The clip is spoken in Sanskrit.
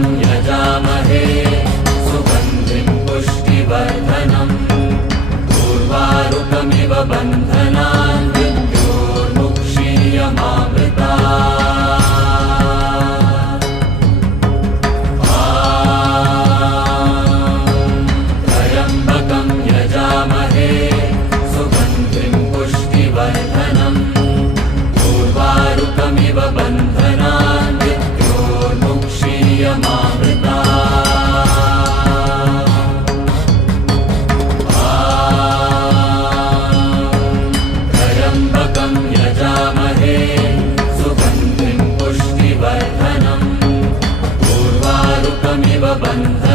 त्र्यम्बकं यजामहे सुगन्धिं पुष्टिवर्धनम् उर्वारुकमिव बन्धनान् मृत्योर्मुक्षीयमामृतात्। त्र्यम्बकं यजामहे सुगन्धिं पुष्टिवर्धनम् उर्वारुकमिव बन्धनान् त्र्यम्बकं यजामहे सुगन्धिं पुष्टिवर्धनम् उर्वारुकमिव बन्धनान्